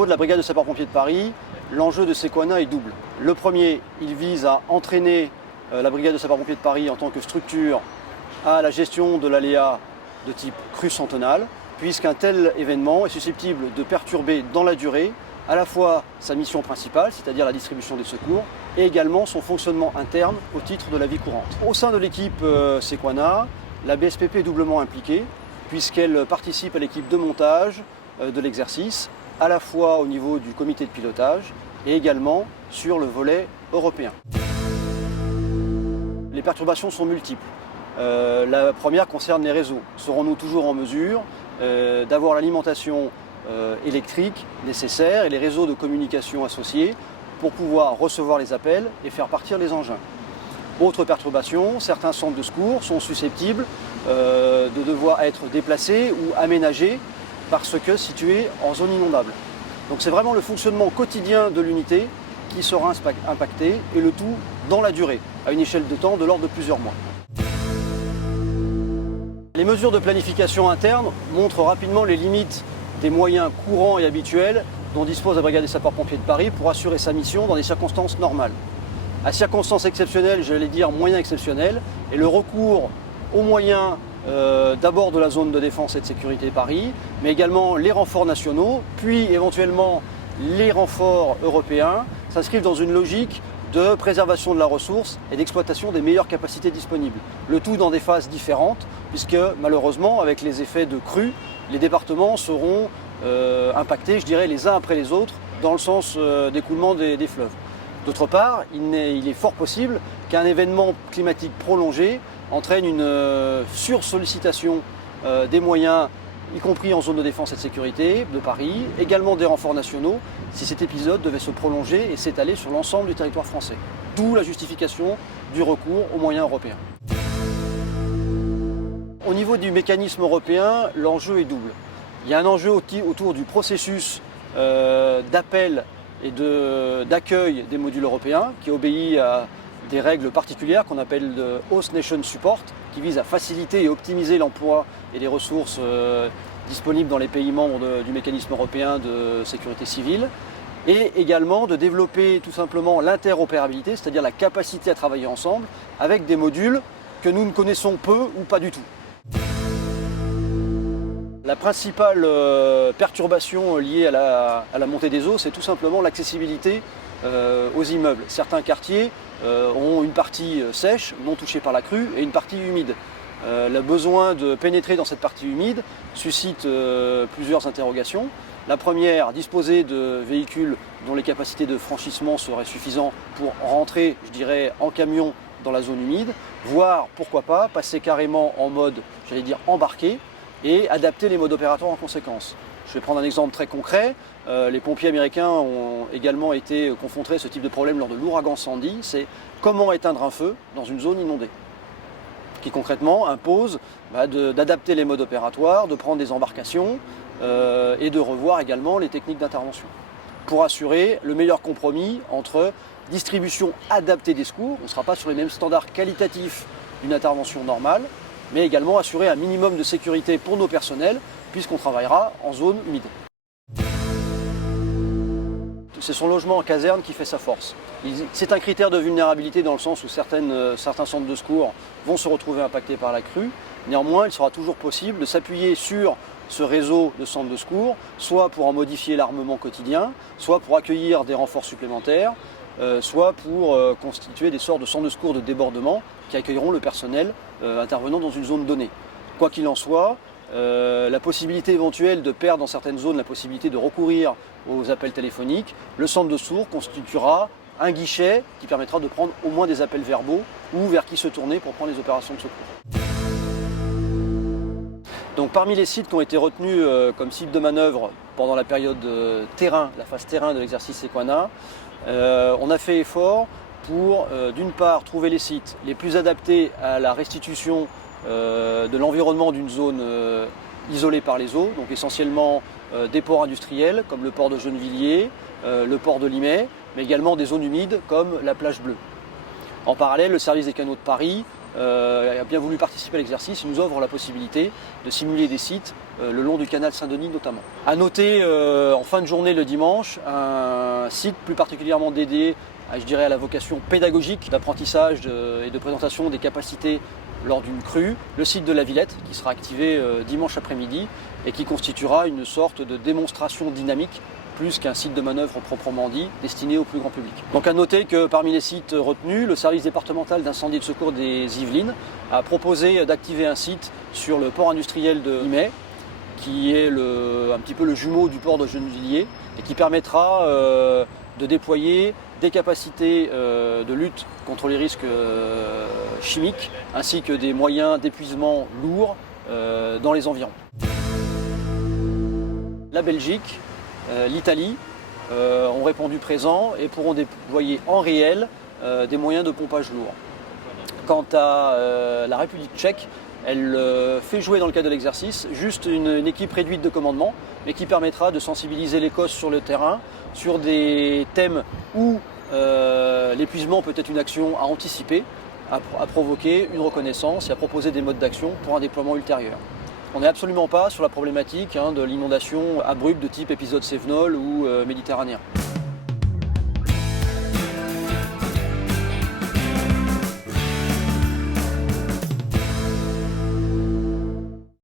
niveau de la brigade de sapeurs-pompiers de Paris, l'enjeu de Sequana est double. Le premier, il vise à entraîner la brigade de sapeurs-pompiers de Paris en tant que structure à la gestion de l'aléa de type crue centenale, puisqu'un tel événement est susceptible de perturber dans la durée à la fois sa mission principale, c'est-à-dire la distribution des secours, et également son fonctionnement interne au titre de la vie courante. Au sein de l'équipe Sequana, la BSPP est doublement impliquée, puisqu'elle participe à l'équipe de montage de l'exercice, à la fois au niveau du comité de pilotage et également sur le volet européen. Les perturbations sont multiples. La première concerne les réseaux. Serons-nous toujours en mesure d'avoir l'alimentation électrique nécessaire et les réseaux de communication associés pour pouvoir recevoir les appels et faire partir les engins? Autre perturbation, certains centres de secours sont susceptibles de devoir être déplacés ou aménagés parce que situés en zone inondable. Donc c'est vraiment le fonctionnement quotidien de l'unité qui sera impacté et le tout dans la durée, à une échelle de temps de l'ordre de plusieurs mois. Les mesures de planification interne montrent rapidement les limites des moyens courants et habituels dont dispose la brigade des sapeurs-pompiers de Paris pour assurer sa mission dans des circonstances normales. À circonstances exceptionnelles, j'allais dire moyens exceptionnels, et le recours aux moyens d'abord de la zone de défense et de sécurité Paris, mais également les renforts nationaux, puis éventuellement les renforts européens, s'inscrivent dans une logique de préservation de la ressource et d'exploitation des meilleures capacités disponibles. Le tout dans des phases différentes, puisque malheureusement, avec les effets de crue, les départements seront impactés, je dirais, les uns après les autres, dans le sens d'écoulement des fleuves. D'autre part, il est fort possible qu'un événement climatique prolongé entraîne une sursollicitation des moyens, y compris en zone de défense et de sécurité de Paris, également des renforts nationaux, si cet épisode devait se prolonger et s'étaler sur l'ensemble du territoire français. D'où la justification du recours aux moyens européens. Au niveau du mécanisme européen, l'enjeu est double. Il y a un enjeu autour du processus d'appel et d'accueil des modules européens qui obéit à des règles particulières qu'on appelle de Host Nation Support, qui visent à faciliter et optimiser l'emploi et les ressources disponibles dans les pays membres du mécanisme européen de sécurité civile, et également de développer tout simplement l'interopérabilité, c'est-à-dire la capacité à travailler ensemble avec des modules que nous ne connaissons peu ou pas du tout. La principale perturbation liée à la montée des eaux, c'est tout simplement l'accessibilité aux immeubles. Certains quartiers ont une partie sèche, non touchée par la crue, et une partie humide. Le besoin de pénétrer dans cette partie humide suscite plusieurs interrogations. La première, disposer de véhicules dont les capacités de franchissement seraient suffisantes pour rentrer, je dirais, en camion dans la zone humide, voire, pourquoi pas, passer carrément en mode, j'allais dire, embarqué, et adapter les modes opératoires en conséquence. Je vais prendre un exemple très concret. Les pompiers américains ont également été confrontés à ce type de problème lors de l'ouragan Sandy. C'est comment éteindre un feu dans une zone inondée, qui concrètement impose d'adapter les modes opératoires, de prendre des embarcations et de revoir également les techniques d'intervention pour assurer le meilleur compromis entre distribution adaptée des secours, on ne sera pas sur les mêmes standards qualitatifs d'une intervention normale, mais également assurer un minimum de sécurité pour nos personnels, puisqu'on travaillera en zone humide. C'est son logement en caserne qui fait sa force. C'est un critère de vulnérabilité dans le sens où certains centres de secours vont se retrouver impactés par la crue. Néanmoins, il sera toujours possible de s'appuyer sur ce réseau de centres de secours, soit pour en modifier l'armement quotidien, soit pour accueillir des renforts supplémentaires, soit pour constituer des sortes de centres de secours de débordement qui accueilleront le personnel intervenant dans une zone donnée. Quoi qu'il en soit, la possibilité éventuelle de perdre dans certaines zones la possibilité de recourir aux appels téléphoniques, le centre de secours constituera un guichet qui permettra de prendre au moins des appels verbaux ou vers qui se tourner pour prendre les opérations de secours. Donc parmi les sites qui ont été retenus comme sites de manœuvre pendant la période terrain, la phase terrain de l'exercice Sequana, on a fait effort pour d'une part trouver les sites les plus adaptés à la restitution de l'environnement d'une zone isolée par les eaux, donc essentiellement des ports industriels comme le port de Gennevilliers, le port de Limay, mais également des zones humides comme la plage bleue. En parallèle, le service des canaux de Paris a bien voulu participer à l'exercice. Il nous offre la possibilité de simuler des sites le long du canal Saint-Denis notamment. À noter en fin de journée le dimanche, un site plus particulièrement dédié à la vocation pédagogique d'apprentissage et de présentation des capacités lors d'une crue, le site de la Villette qui sera activé dimanche après-midi et qui constituera une sorte de démonstration dynamique plus qu'un site de manœuvre proprement dit, destiné au plus grand public. Donc à noter que parmi les sites retenus, le service départemental d'incendie et de secours des Yvelines a proposé d'activer un site sur le port industriel de Limay, qui est un petit peu le jumeau du port de Gennevilliers et qui permettra de déployer des capacités de lutte contre les risques chimiques ainsi que des moyens d'épuisement lourds dans les environs. La Belgique, l'Italie ont répondu présent et pourront déployer en réel des moyens de pompage lourd. Quant à la République tchèque, elle fait jouer dans le cadre de l'exercice juste une équipe réduite de commandement, mais qui permettra de sensibiliser l'Écosse sur le terrain, sur des thèmes où l'épuisement peut être une action à anticiper, à provoquer une reconnaissance et à proposer des modes d'action pour un déploiement ultérieur. On n'est absolument pas sur la problématique de l'inondation abrupte de type épisode Cévenol ou méditerranéen.